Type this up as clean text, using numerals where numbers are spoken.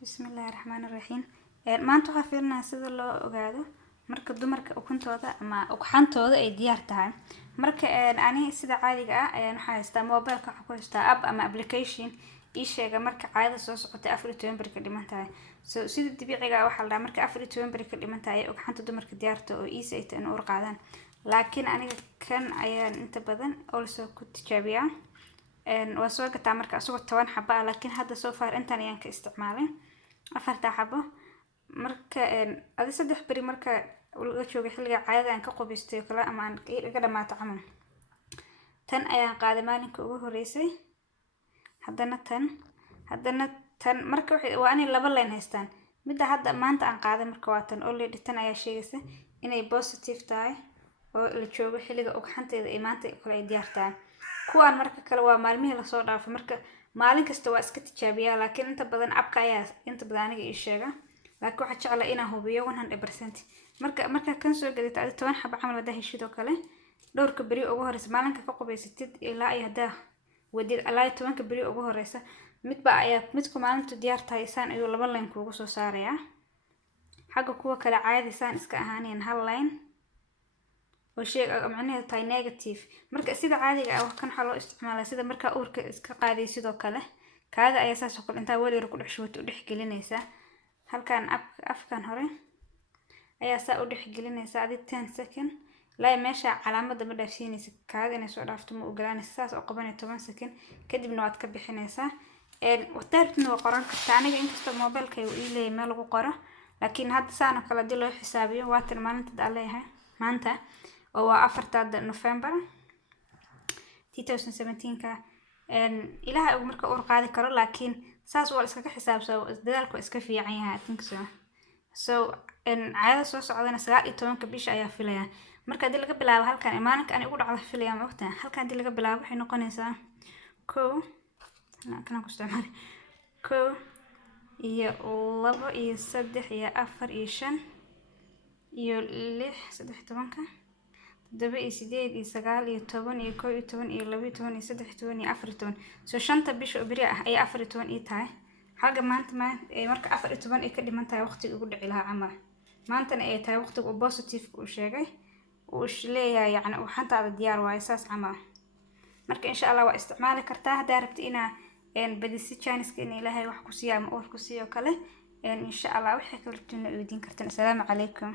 bismillaahir rahmaanir rahiim. Maanta waxaa fiirnaa sida loo ogaado marka dumarka ukuntooda ama ugxantooda ay diyaar tahay. Marka ani sida caadiga ah ayaan waxaa haystaa mobilka, waxaa ku haystaa app ama application ii sheega marka caadada soo socotay 24 bari ka dhiman tahay. Sida dabiiciga ah waxaa la dhahaa marka 24 bari ka dhiman tahay ugxanta dumarka diyaarta oo easy ay tahay in uur qaadaan. Laakiin aniga kan ayaan inta badan also ku tijaabiyaa. Waa soo gataa marka asagoo 10 xabo ah, laakiin hadda so far intaan ayaan ka isticmaalay 4 xabo. Marka adi 3 bari marka laga joogo xilliga caadada aan ka qubaystay kala ama aan iga dhamaato camal. Tan ayaan qaaday maalinka ugu horeysay. Haddana tan marka waa ani laba leen haystaan. Midda hadda maanta aan qaaday marka waa tan already tan ayaa sheegaysa inay positive tahay oo la joogo xilliga ugxanteeda ay maanta kale ay diyaar tahay. Kuwaan marka kale waa maalmihii la soo dhaafay marka maalin kasta waa iska tijaabiyaa, laakiin inta badan appka ayaa inta badan aniga ii sheega. Laakiin waxaan jeclahay inaan hubiyo 100%. Marka kan soo gadid adi 10 xabo camal wada heshido kale dhowrka bari ugu horeysa maalinka ka qubaysatid ilaa ay hada wadid ilaa 10 bari ugu horeysa midka maalintu diyaar tahay isaan ayuu laba line kuugu soo saarayaa. Xagga kuwa kale caadi isaan iska ahaaneen hal line oo sheeg macnaheedu tahay negative. Marka sida caadiga ah kan waxa loo isticmaalaa sida marka uurka iska qaaday sidoo kale kaada ayaa saas oo kale inta wali ku dhex shubato u dhex gelinaysa. Halkan afkan hore ayaa saa u dhex gelinaysa adi 10 second ilaa meesha calaamada ma dhaafsiinaysa kaada inay soo dhaafto ma ogolaanaysa saas oo qabanay 10 second kadibna waad ka bixinaysaa. Waqtiga waa qoran kartaa aniga inkastoo mobilka uu ii leeyahay meel lagu qoro, laakiin hadda saan kala dib loo xisaabiyo waa tan maalinta aan leeyahay maanta oo waa 4 November 2017 ka. Ilaahay marka uur qaadi karo, laakiin saas waa iska xisaabsan dadaalku iska fiican yahay I think so caada soo socdana 19 bisha ayaa filaya. Marka hadii laga bilaabo halkan maalinka aan ugu dhacdo filaya ma ogtahay halkan hadii laga bilaabo waxay noqonaysaa 1 kan ku isticmaali 1 iyo 2 iyo 3 iyo 4 iyo 5 iyo 6 13 7 iyo 8 iyo 9 iyo 10 iyo 11 iyo 12 iyo 13 iyo 14 so shanta bisha bari ah ay 14 ii tahay. Xagga maanta marka 14 ay ka dhiman tahay waqtiga ugu dhici lahaa camal maantana ay tahay waqtiga uu positive uu sheegay uu leeyahay yacni ugxantaada diyaar waaye saas camal. Marka insha Allah waa isticmaali kartaa hadaa rabti inaa badisi Chinese in Ilaahay wax ku siiyo ama uur ku siiyo kale insha Allah wixii kale tuna weydiin kartaan. Assalaamu calaykum.